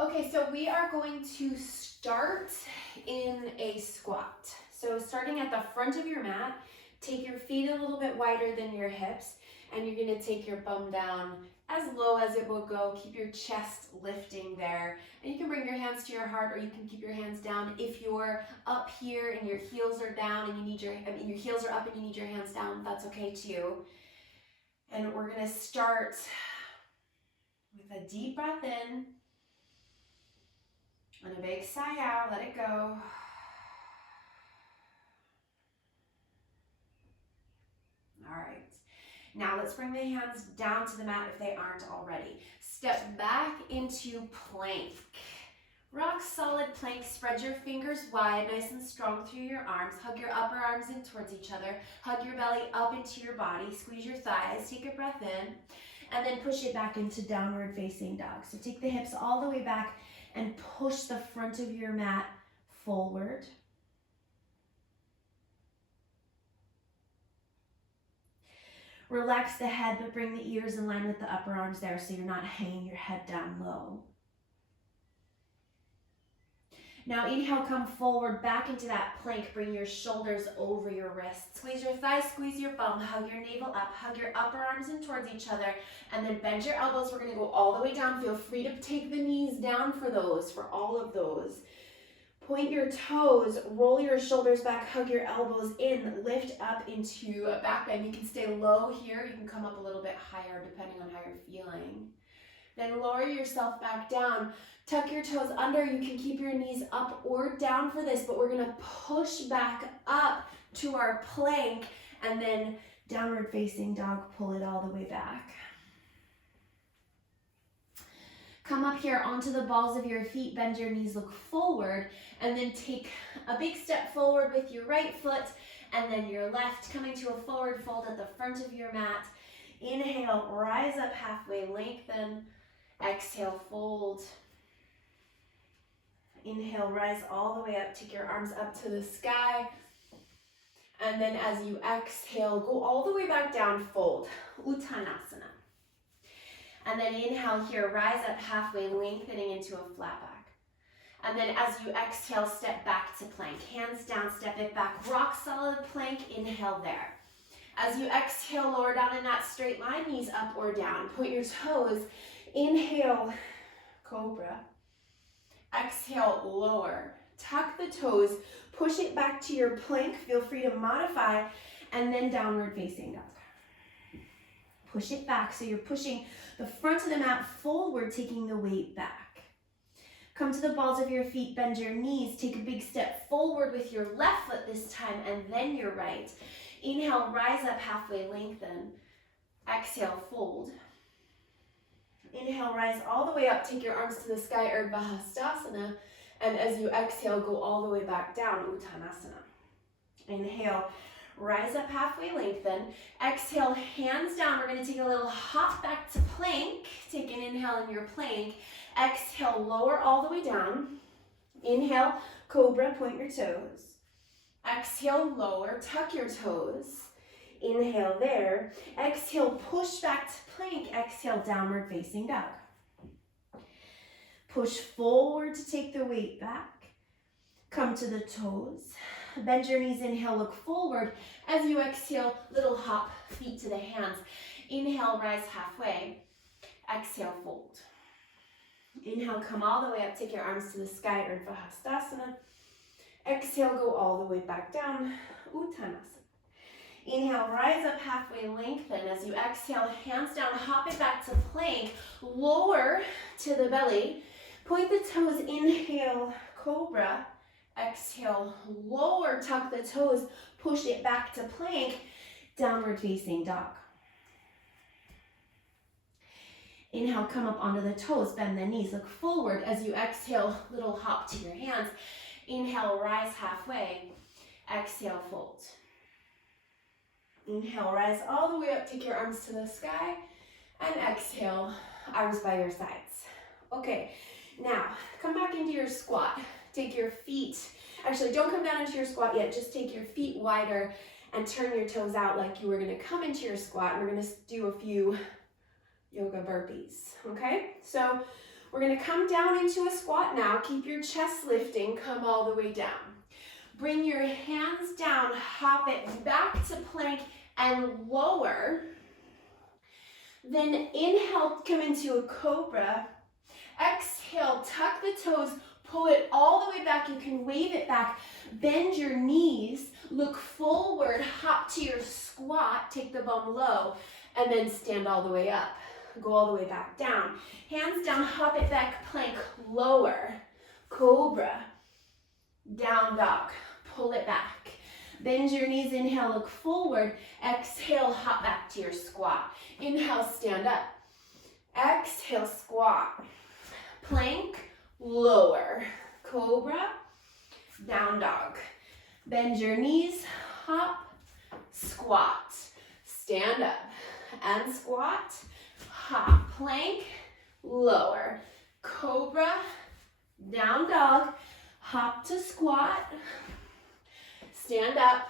Okay, so we are going to start in a squat. So starting at the front of your mat, take your feet a little bit wider than your hips, and you're gonna take your bum down as low as it will go. Keep your chest lifting there. And you can bring your hands to your heart, or you can keep your hands down. If you're up here and your heels are down and you need your heels are up and you need your hands down, that's okay too. And we're gonna start with a deep breath in. And a big sigh out, let it go. All right. Now let's bring the hands down to the mat if they aren't already. Step back into plank. Rock solid plank. Spread your fingers wide, nice and strong through your arms. Hug your upper arms in towards each other. Hug your belly up into your body. Squeeze your thighs. Take a breath in. And then push it back into downward facing dog. So take the hips all the way back and push the front of your mat forward. Relax the head, but bring the ears in line with the upper arms there so you're not hanging your head down low. Now inhale, come forward, back into that plank. Bring your shoulders over your wrists. Squeeze your thighs, squeeze your bum, hug your navel up, hug your upper arms in towards each other, and then bend your elbows. We're gonna go all the way down. Feel free to take the knees down for all of those. Point your toes, roll your shoulders back, hug your elbows in, lift up into a back bend. You can stay low here. You can come up a little bit higher depending on how you're feeling. Then lower yourself back down. Tuck your toes under. You can keep your knees up or down for this, but we're gonna push back up to our plank and then downward facing dog, pull it all the way back. Come up here onto the balls of your feet, bend your knees, look forward, and then take a big step forward with your right foot and then your left, coming to a forward fold at the front of your mat. Inhale, rise up halfway, lengthen. Exhale, fold. Inhale, rise all the way up, take your arms up to the sky. And then as you exhale, go all the way back down, fold. Uttanasana. And then inhale here, rise up halfway, lengthening into a flat back. And then as you exhale, step back to plank. Hands down, step it back. Rock solid plank, inhale there. As you exhale, lower down in that straight line, knees up or down. Point your toes. Inhale, cobra. Exhale, lower. Tuck the toes. Push it back to your plank. Feel free to modify. And then downward facing dog. Push it back so you're pushing the front of the mat forward, taking the weight back. Come to the balls of your feet, bend your knees, take a big step forward with your left foot this time and then your right. Inhale, rise up halfway, lengthen. Exhale, fold. Inhale, rise all the way up, take your arms to the sky, Urdhva Hastasana. And as you exhale, go all the way back down, Uttanasana. Inhale, rise up halfway, lengthen. Exhale, hands down. We're gonna take a little hop back to plank. Take an inhale in your plank. Exhale, lower all the way down. Inhale, cobra, point your toes. Exhale, lower, tuck your toes. Inhale there. Exhale, push back to plank. Exhale, downward facing dog. Push forward to take the weight back. Come to the toes. Bend your knees, inhale, look forward. As you exhale, little hop, feet to the hands. Inhale, rise halfway. Exhale, fold. Inhale, come all the way up, take your arms to the sky, Urdhva Hastasana. Exhale, go all the way back down, Uttanasana. Inhale, rise up halfway, lengthen. As you exhale, hands down, hop it back to plank. Lower to the belly. Point the toes, inhale, cobra. Exhale, lower, tuck the toes, push it back to plank, downward facing dog. Inhale, come up onto the toes, bend the knees, look forward. As you exhale, little hop to your hands. Inhale, rise halfway. Exhale, fold. Inhale, rise all the way up, take your arms to the sky. And exhale, arms by your sides. Okay, now come back into your squat. Take your feet, actually don't come down into your squat yet, just take your feet wider and turn your toes out like you were gonna come into your squat. We're gonna do a few yoga burpees, okay? So We're gonna come down into a squat now. Keep your chest lifting, come all the way down. Bring your hands down, hop it back to plank and lower. Then inhale, come into a cobra. Exhale, tuck the toes, pull it all the way back. You can wave it back. Bend your knees, look forward, hop to your squat, take the bum low, and then stand all the way up. Go all the way back down. Hands down, hop it back, plank, lower, cobra, down dog, pull it back. Bend your knees, inhale, look forward. Exhale, hop back to your squat. Inhale, stand up. Exhale, squat. Plank, lower, cobra, down dog. Bend your knees, hop, squat. Stand up and squat, hop, plank, lower, cobra, down dog, hop to squat, stand up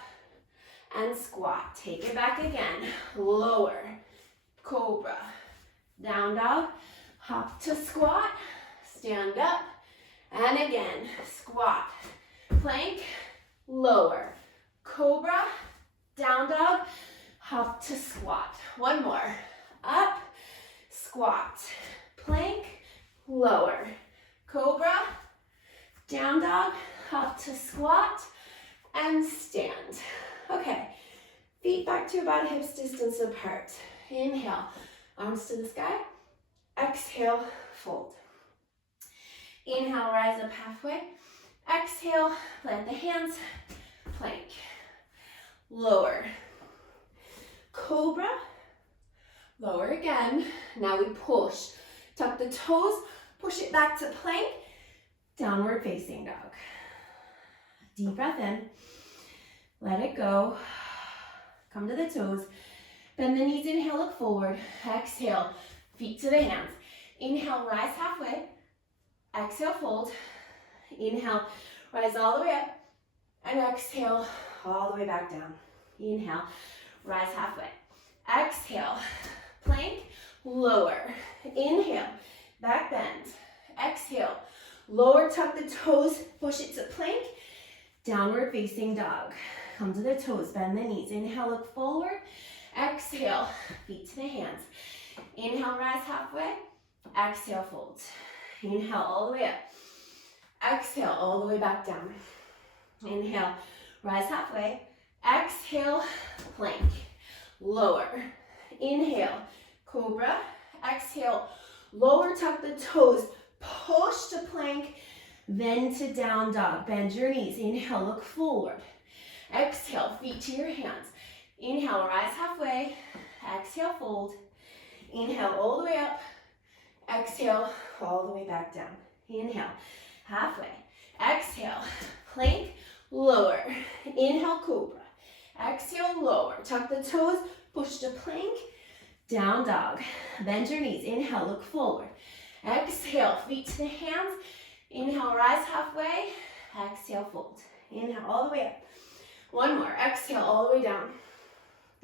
and squat. Take it back again, lower, cobra, down dog, hop to squat, stand up, and again, squat, plank, lower, cobra, down dog, hop to squat. One more, up, squat, plank, lower, cobra, down dog, hop to squat, and stand. Okay, feet back to about hips distance apart. Inhale, arms to the sky. Exhale, fold. Inhale, rise up halfway. Exhale, plant the hands, plank. Lower, cobra, lower again. Now we push. Tuck the toes, push it back to plank, downward facing dog. Deep breath in, let it go. Come to the toes, bend the knees, inhale, look forward. Exhale, feet to the hands. Inhale, rise halfway. Exhale, fold. Inhale, rise all the way up. And exhale, all the way back down. Inhale, rise halfway. Exhale, plank, lower. Inhale, back bend. Exhale, lower, tuck the toes, push it to plank. Downward facing dog. Come to the toes, bend the knees. Inhale, look forward. Exhale, feet to the hands. Inhale, rise halfway. Exhale, fold. Inhale, all the way up. Exhale, all the way back down. Inhale, rise halfway. Exhale, plank. Lower. Inhale, cobra. Exhale, lower, tuck the toes. Push to plank, then to down dog. Bend your knees. Inhale, look forward. Exhale, feet to your hands. Inhale, rise halfway. Exhale, fold. Inhale, all the way up. Exhale, all the way back down. Inhale, halfway. Exhale, plank, lower. Inhale, cobra. Exhale, lower. Tuck the toes, push to plank, down dog. Bend your knees. Inhale, look forward. Exhale, feet to the hands. Inhale, rise halfway. Exhale, fold. Inhale, all the way up. One more. Exhale, all the way down.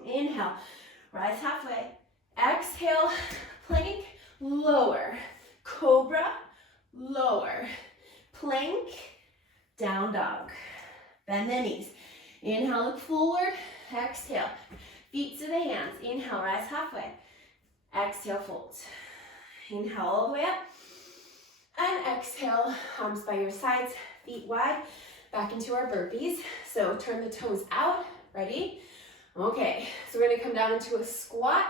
Inhale, rise halfway. Exhale, plank, lower. Cobra, lower. Plank, down dog. Bend the knees. Inhale, look forward. Exhale, feet to the hands. Inhale, rise halfway. Exhale, fold. Inhale, all the way up. And exhale, arms by your sides, feet wide, back into our burpees. So turn the toes out. Ready? Okay, so we're gonna come down into a squat.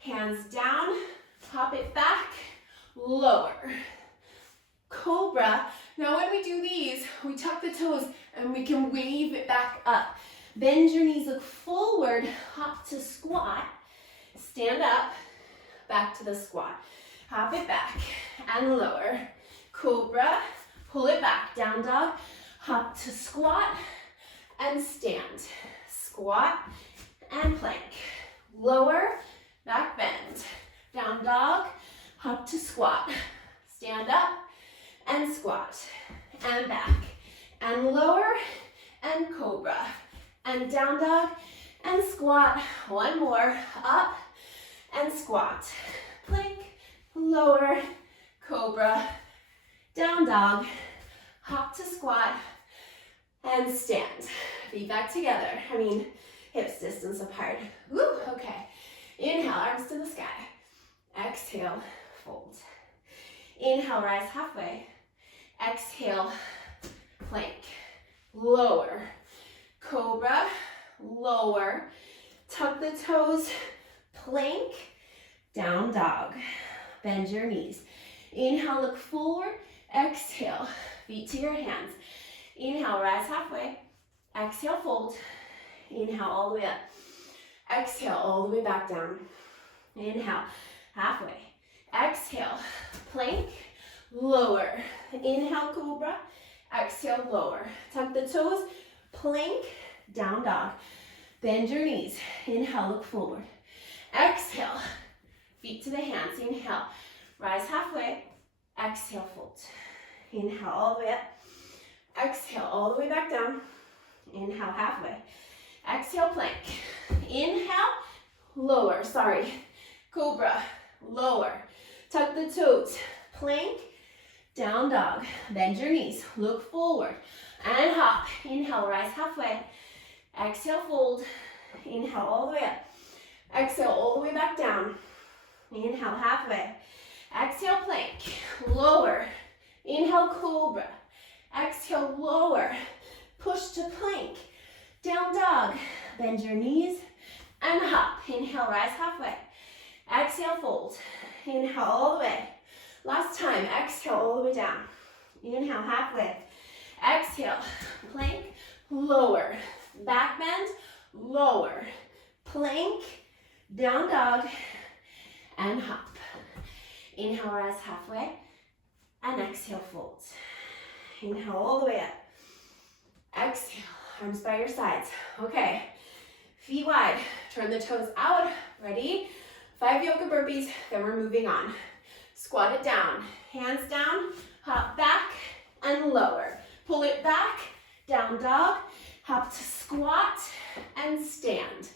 Hands down, hop it back, lower. Cobra. Now when we do these, we tuck the toes and we can wave it back up. Bend your knees, look forward, hop to squat, stand up, back to the squat. Hop it back and lower. Cobra, pull it back, down dog, hop to squat and stand. Squat and plank. Lower, back bend. Down dog, hop to squat. Stand up and squat. And back. And lower and cobra. And down dog and squat. One more. Up and squat. Plank, lower, cobra, down dog, hop to squat, and stand. Feet back together. Hips distance apart. Woo, okay. Inhale, arms to the sky. Exhale, fold. Inhale, rise halfway. Exhale, plank. Lower, cobra, lower. Tuck the toes, plank, down dog. Bend your knees. Inhale, look forward. Exhale, feet to your hands. Inhale, rise halfway. Exhale, fold. Inhale, all the way up. Exhale, all the way back down. Inhale, halfway. Exhale, plank, lower. Inhale, cobra. Exhale, lower. Tuck the toes, plank, down dog. Bend your knees. Inhale, look forward. Exhale, feet to the hands. Inhale, rise halfway. Exhale, fold. Inhale, all the way up. Exhale, all the way back down. Inhale, halfway. Exhale, plank. Inhale, lower. Cobra, lower. Tuck the toes, plank, down dog. Bend your knees, look forward, and hop. Inhale, rise halfway. Exhale, fold. Inhale, all the way up. Exhale, all the way back down. Inhale, halfway. Exhale, plank, lower. Inhale, cobra. Exhale, lower. Push to plank. Down dog. Bend your knees and hop. Inhale, rise halfway. Exhale, fold. Inhale, all the way. Last time. Exhale, all the way down. Inhale, halfway. Exhale, plank, lower. Back bend, lower. Plank, down dog, and hop. Inhale, rise halfway. And exhale, fold. Inhale, all the way up. Exhale, arms by your sides. Okay, feet wide. Turn the toes out. Ready? 5 yoga burpees, then we're moving on. Squat it down. Hands down, hop back, and lower. Pull it back, down dog, hop to squat, and stand.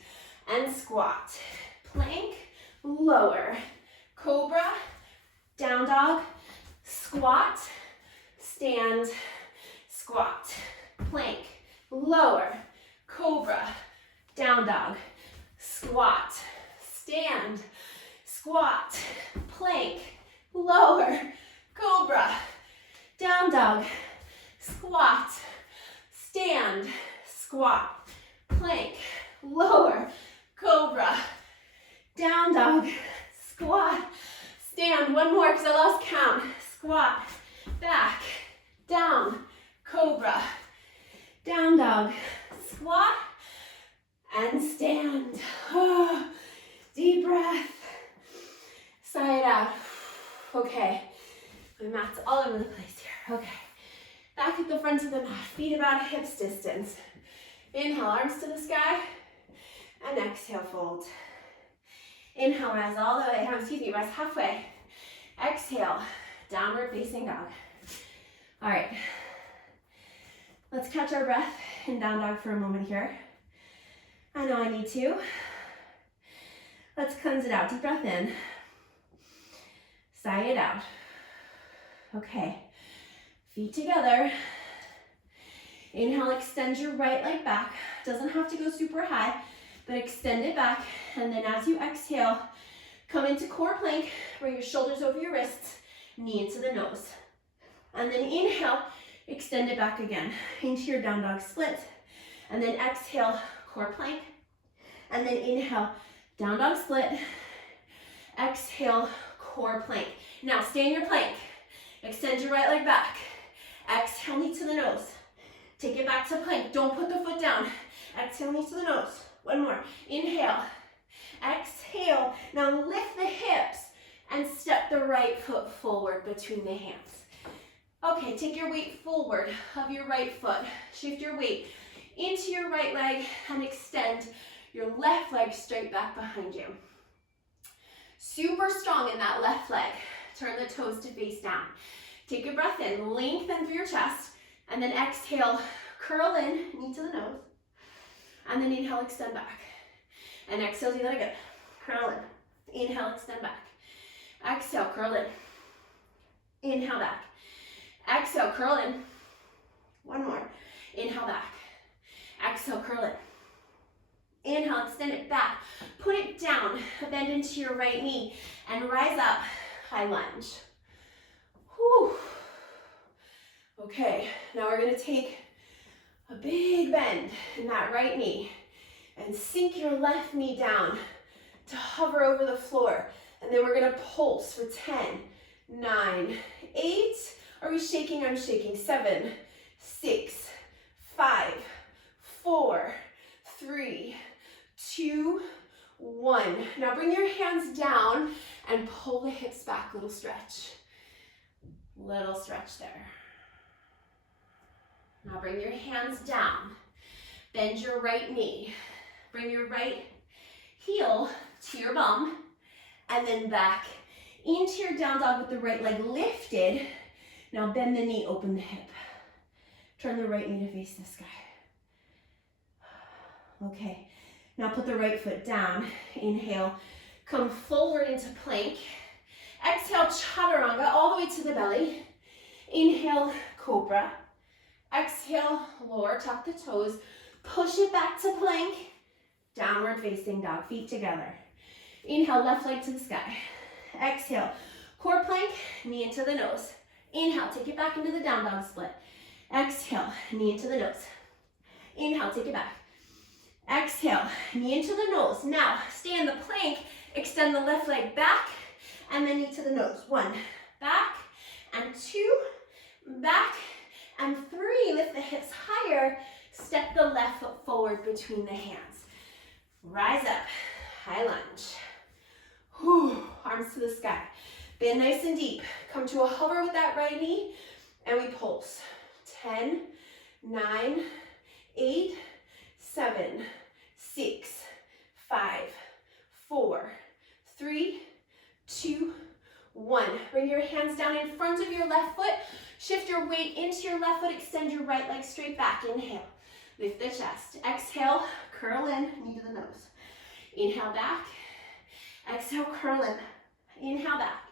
And squat. Plank, lower. Cobra, down dog, squat, stand, squat. Plank, lower. Cobra, down dog, squat, stand, squat. Plank, lower. Cobra, down dog, squat, stand, squat. Plank, lower. Cobra, down dog, squat, stand. One more because I lost count. Squat, back, down, cobra, down dog, squat, and stand. Deep breath. Sigh it out. Okay, my mat's all over the place here. Okay, back at the front of the mat, feet about hips distance. Inhale, arms to the sky, and exhale, fold. Inhale, rise all the way, rise halfway. Exhale, downward facing dog. All right, let's catch our breath in down dog for a moment here. I know I need to. Let's cleanse it out. Deep breath in. Sigh it out. Okay, feet together. Inhale, extend your right leg back. Doesn't have to go super high, but extend it back. And then as you exhale, come into core plank, bring your shoulders over your wrists, knee into the nose. And then inhale, extend it back again into your down dog split. And then exhale, core plank. And then inhale, down dog split. Exhale, core plank. Now stay in your plank. Extend your right leg back. Exhale, knee to the nose. Take it back to plank. Don't put the foot down. Exhale, knee to the nose. One more. Inhale. Exhale. Now lift the hips and step the right foot forward between the hands. Okay, take your weight forward of your right foot. Shift your weight into your right leg and extend your left leg straight back behind you. Super strong in that left leg. Turn the toes to face down. Take a breath in, lengthen through your chest, and then exhale, curl in, knee to the nose, and then inhale, extend back. And exhale, do that again. Curl in. Inhale, extend back. Exhale, curl in. Inhale back. Exhale, curl in. One more. Inhale back. Exhale, curl in. Inhale, extend it back. Put it down. Bend into your right knee and rise up. High lunge. Whew. Okay, now we're going to take a big bend in that right knee and sink your left knee down to hover over the floor. And then we're going to pulse for 10, 9, 8. Are we shaking? I'm shaking. 7, 6, 5, 4, 3, 2, 1. Now bring your hands down and pull the hips back. Little stretch. Little stretch there. Now bring your hands down. Bend your right knee. Bring your right heel to your bum. And then back into your down dog with the right leg lifted. Now bend the knee, open the hip. Turn the right knee to face the sky. Okay, now put the right foot down. Inhale, come forward into plank. Exhale, chaturanga, all the way to the belly. Inhale, cobra. Exhale, lower, tuck the toes. Push it back to plank. Downward facing dog, feet together. Inhale, left leg to the sky. Exhale, core plank, knee into the nose. Inhale, take it back into the down dog split. Exhale, knee into the nose. Inhale, take it back. Exhale, knee into the nose. Now, stay in the plank, extend the left leg back, and then knee to the nose. 1, back, and 2, back, and 3. Lift the hips higher. Step the left foot forward between the hands. Rise up, high lunge. Whew. Arms to the sky. Bend nice and deep. Come to a hover with that right knee, and we pulse. 10, 9, 8, 7, 6, 5, 4, 3, 2, 1. Bring your hands down in front of your left foot. Shift your weight into your left foot. Extend your right leg straight back. Inhale. Lift the chest. Exhale. Curl in. Knee to the nose. Inhale back. Exhale. Curl in. Inhale back.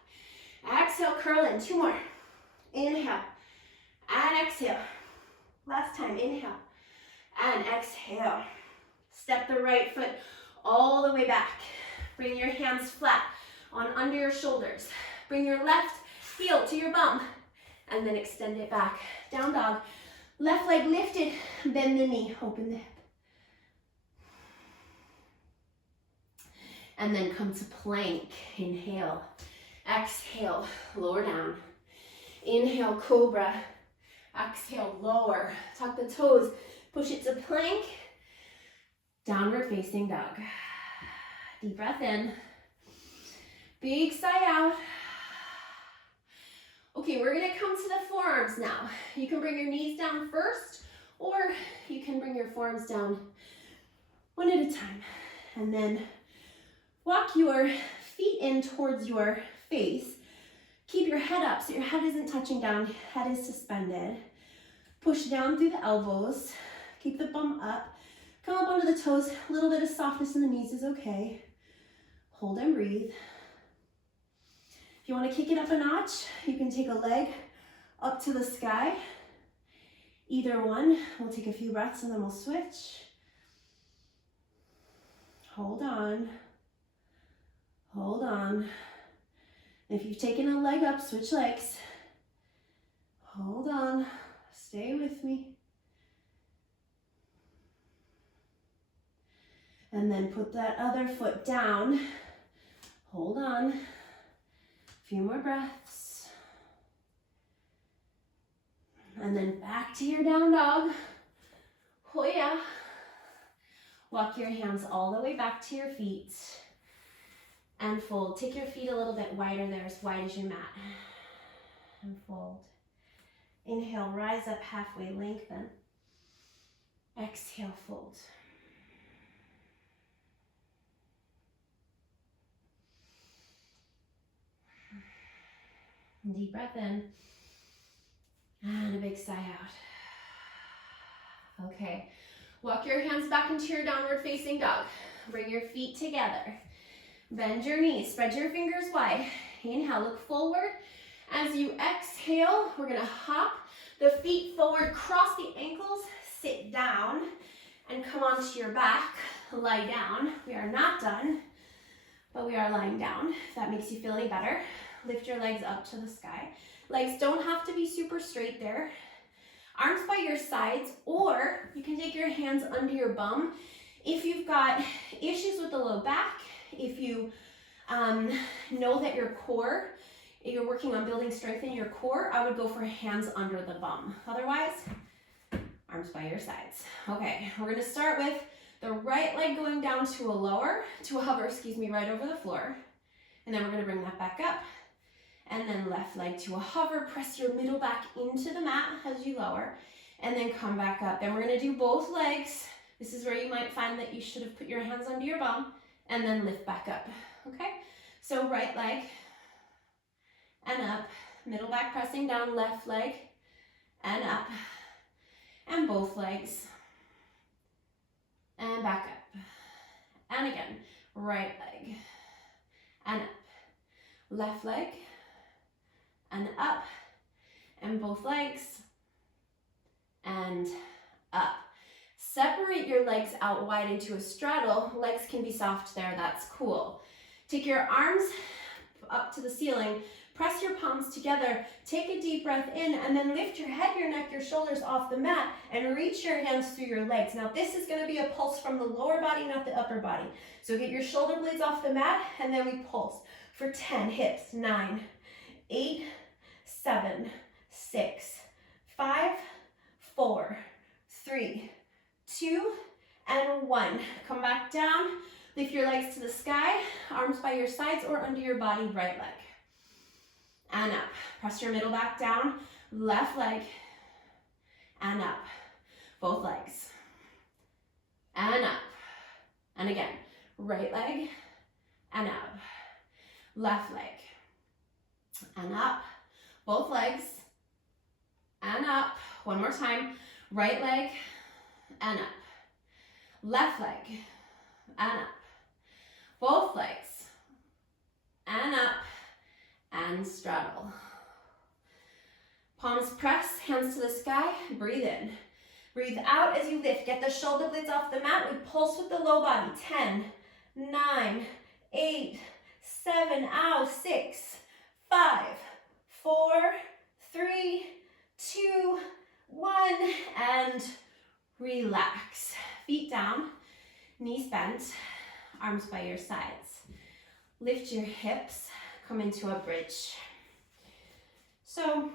Exhale. Curl in. 2 more. Inhale. And exhale. Last time. Inhale. And exhale. Step the right foot all the way back. Bring your hands flat on under your shoulders. Bring your left heel to your bum. And then extend it back. Down dog. Left leg lifted. Bend the knee. Open the hip. And then come to plank. Inhale. Exhale. Lower down. Inhale, cobra. Exhale, lower. Tuck the toes. Push it to plank. Downward facing dog. Deep breath in. Big sigh out. Okay, we're gonna come to the forearms now. You can bring your knees down first, or you can bring your forearms down one at a time. And then walk your feet in towards your face. Keep your head up so your head isn't touching down, head is suspended. Push down through the elbows. Keep the bum up. Come up onto the toes. A little bit of softness in the knees is okay. Hold and breathe. If you want to kick it up a notch, you can take a leg up to the sky. Either one. We'll take a few breaths and then we'll switch. Hold on. Hold on. If you've taken a leg up, switch legs. Hold on. Stay with me. And then put that other foot down. Hold on. A few more breaths. And then back to your down dog. Oh yeah. Walk your hands all the way back to your feet. And fold. Take your feet a little bit wider there, as wide as your mat. And fold. Inhale, rise up halfway, lengthen. Exhale, fold. Deep breath in. And a big sigh out. Okay. Walk your hands back into your downward facing dog. Bring your feet together. Bend your knees. Spread your fingers wide. Inhale, look forward. As you exhale, we're gonna hop the feet forward, cross the ankles, sit down, and come onto your back, lie down. We are not done, but we are lying down. If that makes you feel any better, lift your legs up to the sky. Legs don't have to be super straight there. Arms by your sides, or you can take your hands under your bum. If you've got issues with the low back, if you know that your core, you're working on building strength in your core, I would go for hands under the bum. Otherwise, arms by your sides. Okay, we're gonna start with the right leg going down to a hover, right over the floor. And then we're gonna bring that back up. And then left leg to a hover, press your middle back into the mat as you lower, and then come back up. Then we're gonna do both legs. This is where you might find that you should have put your hands under your bum, and then lift back up, okay? So right leg, and up, middle back pressing down, left leg, and up, and both legs, and back up, and again, right leg, and up, left leg, and up, and both legs, and up. Separate your legs out wide into a straddle. Legs can be soft there, that's cool. Take your arms up to the ceiling, press your palms together, take a deep breath in, and then lift your head, your neck, your shoulders off the mat, and reach your hands through your legs. Now this is gonna be a pulse from the lower body, not the upper body. So get your shoulder blades off the mat, and then we pulse for 10, hips, 9, 8, 7, 6, 5, 4, 3, 2, and 1. Come back down, lift your legs to the sky, arms by your sides or under your body, right leg. And up, press your middle back down, left leg, and up, both legs, and up, and again, right leg, and up, left leg, and up, both legs, and up, one more time, right leg, and up, left leg, and up, both legs, and up, and straddle. Palms press, hands to the sky, breathe in. Breathe out as you lift, get the shoulder blades off the mat, we pulse with the low body, 10, 9, 8, 7, 6, 5, 4, 3, 2, 1, and relax. Feet down, knees bent, arms by your sides. Lift your hips, come into a bridge. So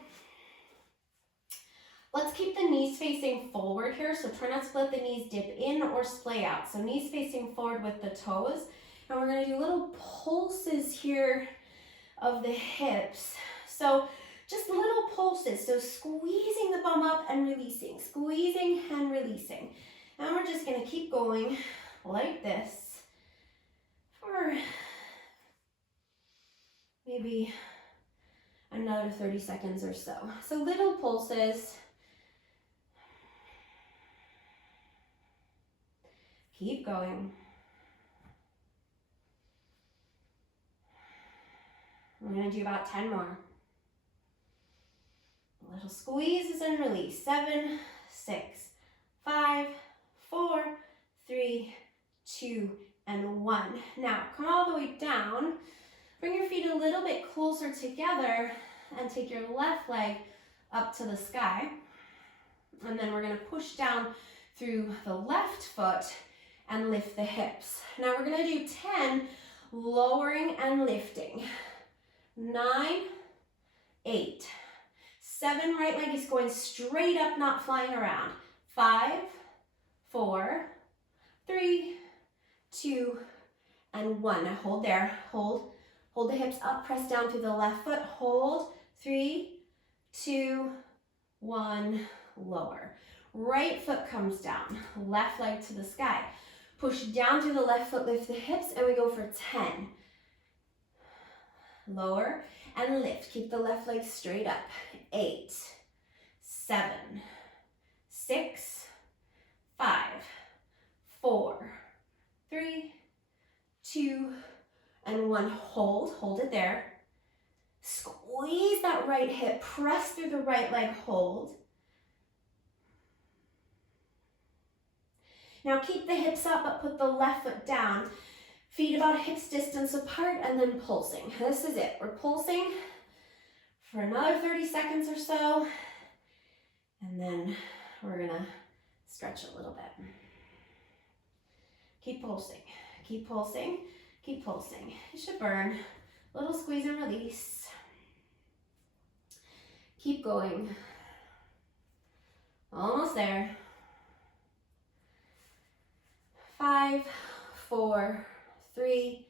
let's keep the knees facing forward here. So try not to let the knees dip in or splay out. So knees facing forward with the toes. And we're gonna do little pulses here of the hips. So just little pulses. So squeezing the bum up and releasing, squeezing and releasing. And we're just gonna keep going like this for maybe another 30 seconds or so. So little pulses. Keep going. We're gonna do about 10 more. Little squeezes and release. 7, 6, 5, 4, 3, 2, and 1. Now come all the way down. Bring your feet a little bit closer together and take your left leg up to the sky. And then we're gonna push down through the left foot and lift the hips. Now we're gonna do 10 lowering and lifting. 9, 8, 7, right leg is going straight up, not flying around. 5, 4, 3, 2, and 1. Now hold there, hold the hips up, press down through the left foot, hold, 3, 2, 1, lower. Right foot comes down, left leg to the sky. Push down through the left foot, lift the hips, and we go for 10. Lower and lift, keep the left leg straight up. 8, 7, 6, 5, 4, 3, 2, and 1. Hold it there. Squeeze squeeze that right hip, press through the right leg, hold. Now keep the hips up, but put the left foot down. Feet about hips distance apart and then pulsing. This is it. We're pulsing for another 30 seconds or so. And then we're gonna stretch a little bit. Keep pulsing, keep pulsing, keep pulsing. It should burn. Little squeeze and release. Keep going. Almost there. 5, 4, 3,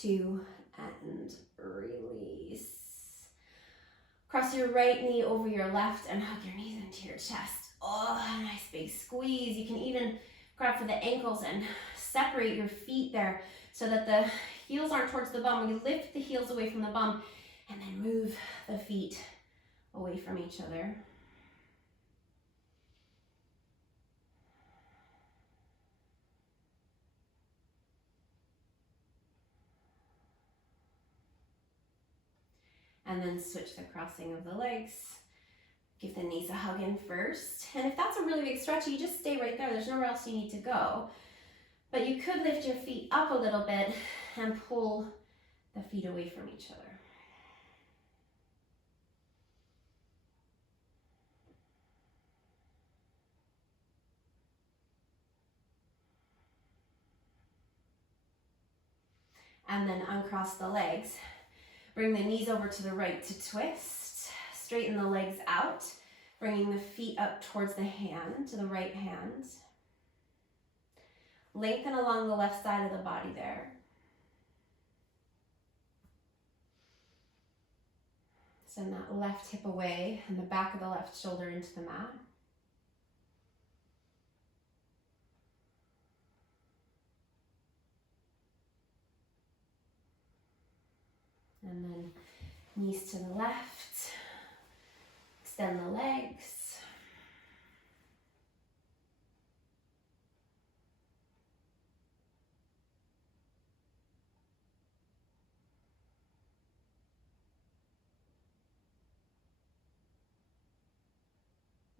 2, and release. Cross your right knee over your left and hug your knees into your chest. Oh, nice big squeeze. You can even grab for the ankles and separate your feet there so that the heels aren't towards the bum. We lift the heels away from the bum and then move the feet away from each other. And then switch the crossing of the legs. Give the knees a hug in first. And if that's a really big stretch, you just stay right there. There's nowhere else you need to go. But you could lift your feet up a little bit and pull the feet away from each other. And then uncross the legs. Bring the knees over to the right to twist. Straighten the legs out, bringing the feet up towards the hand, to the right hand. Lengthen along the left side of the body there. Send that left hip away and the back of the left shoulder into the mat. And then knees to the left. Extend the legs.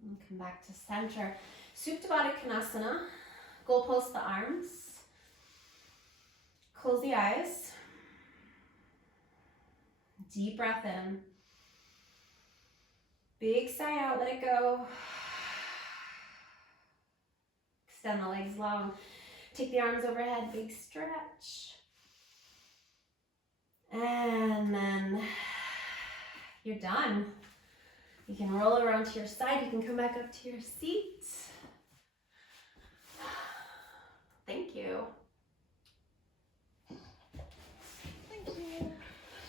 And come back to center. Supta Baddha Konasana. Goalpost the arms. Close the eyes. Deep breath in. Big sigh out, let it go. Extend the legs long. Take the arms overhead, big stretch. And then you're done. You can roll around to your side. You can come back up to your seat. Thank you. Thank you.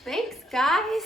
Thanks, guys.